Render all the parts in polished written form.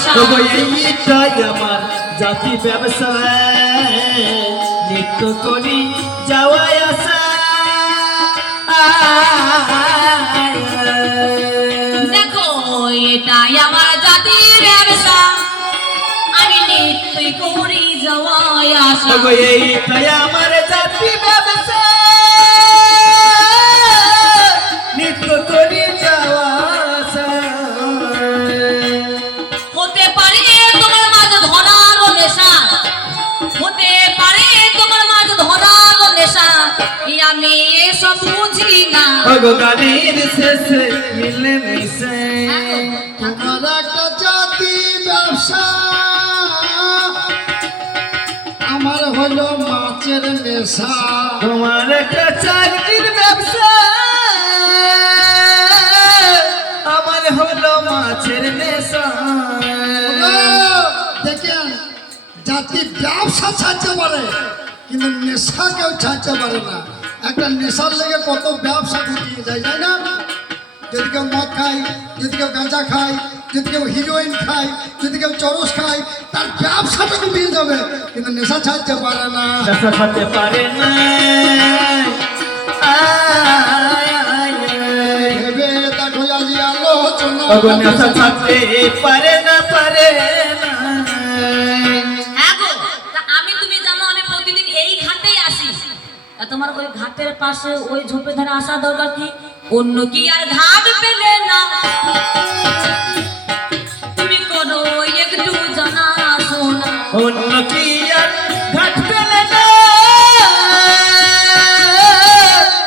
আশা। এইটাই আমার জাতি ব্যবসা, নিত্য করি যাওয়াই আসা। দেখো এটাই আমার জাতির ব্যবসা, আমি নিত্যই করি যাওয়াই আসা। এইটাই আমার জাতি ব্যবসা, নিত্য করি যাওয়া আসা। হতে পারে তোমার মাঝে ধরার নেশা, হতে পারে তোমার মাঝে ধরার নেশা, আমি এসব বুঝি না। গানের শেষে মিলে মিশে তোমার একটা জাতি ব্যবসা, আমার হলো মাছের নেশা। তোমার একটা চাকরির ব্যবসা, আমার হলো মাছের নেশা। দেখেন, জাতি ব্যবসা ছাড়তে পারে কিন্তু নেশা কেউ ছাড়তে পারে না। একটা নেশার লেগে কত ব্যবসা ঢুকিয়ে যায়, তাই না? যদি কেউ মদ খায়, যদি কেউ গাঁজা খায়, যদি কেউ হিরোইন খায়, যদি কেউ চরস খায়, তার ব্যবসাটা ডুবিয়ে যাবে কিন্তু নেশা ছাড়তে পারে না। নেশা ছাড়তে পারে না। ভেবে দেখো আজি আলোচনা, নেশা ছাড়তে পারে না, পারে না। হ্যাঁ গো, তা আমি তুমি জানো আমি প্রতিদিন এই ঘাটেই আসি। তা তোমার ওই ঘাটের পাশে ওই ঝোপে ধারে আসা দরকার কি? অন্য কি আর ঘাট পেলে না? তুমি করো একটু জানা শোনা। অন্য কি আর ঘাট পেলে না,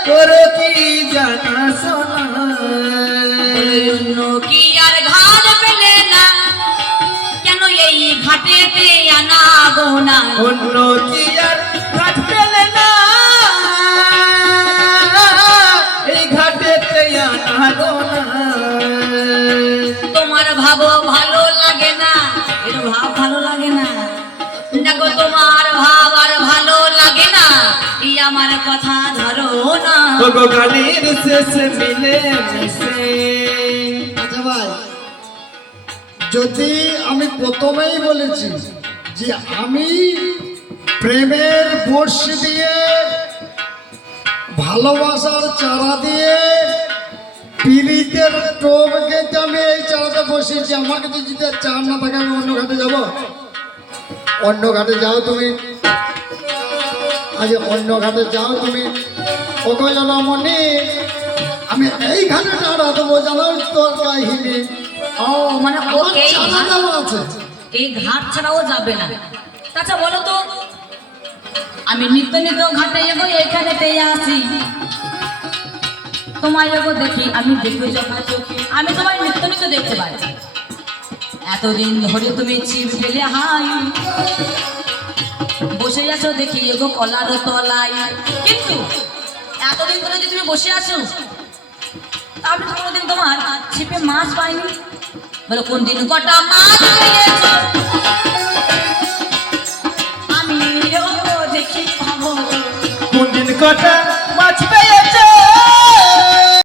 করো কি জানা শোনা। অন্য কি আর ঘাট পেলে না, কেন এই ঘাটেতে আনা গো না? অন্য কি আর ঘাট পেলে না, এই ঘাটেতে আনা গো না। তোমার ভাবো ভালো লাগে না, এর ভাব ভালো লাগে না। দেখো তোমার ভাব আর ভালো লাগে না, এই আমার কথা ধরো না। গানের শেষে মিলে মিশে। আচ্ছা ভাই, যদি আমি প্রথমেই বলেছি যে আমি প্রেমের বর্ষি দিয়ে, ভালোবাসার চারা দিয়ে, পীড়িতের টোপ গেতে আমি এই চারাতে বসেছি, আমাকে তো যদি চার না থাকে আমি অন্য ঘাটে যাব? অন্য ঘাটে যাও তুমি, আজ অন্য ঘাটে যাও তুমি। ওকে জনমনি, আমি এই ঘাটে দাঁড়া দেবো, জানো তোর কাহিনী। ও মানে ও আমার এই চারা ঘাট- দেওয়া আছে। এই ঘাট ছাড়াও যাবে না। আচ্ছা বলো তো, আমি নিত্য নিত্য ঘাটে এগো এখানে পেয়ে আসি, তোমায় এগো দেখি, আমি দেখি যখন চোখে, আমি তোমায় নিত্য নিত্য দেখতে পাই। এতদিন ধরে তুমি ছিপ ফেলে হাই বসে আছো দেখি এগো কলার তলায়, কিন্তু এতদিন ধরে যে তুমি বসে আছো, তা আমি তো কোনোদিন তোমার ছিপে মাছ পাইনি। বলো কোন দিন কটা মাছ পেয়েছো, আমি এগো দেখি পাবো। কোন দিন কটা মাছ পেয়ে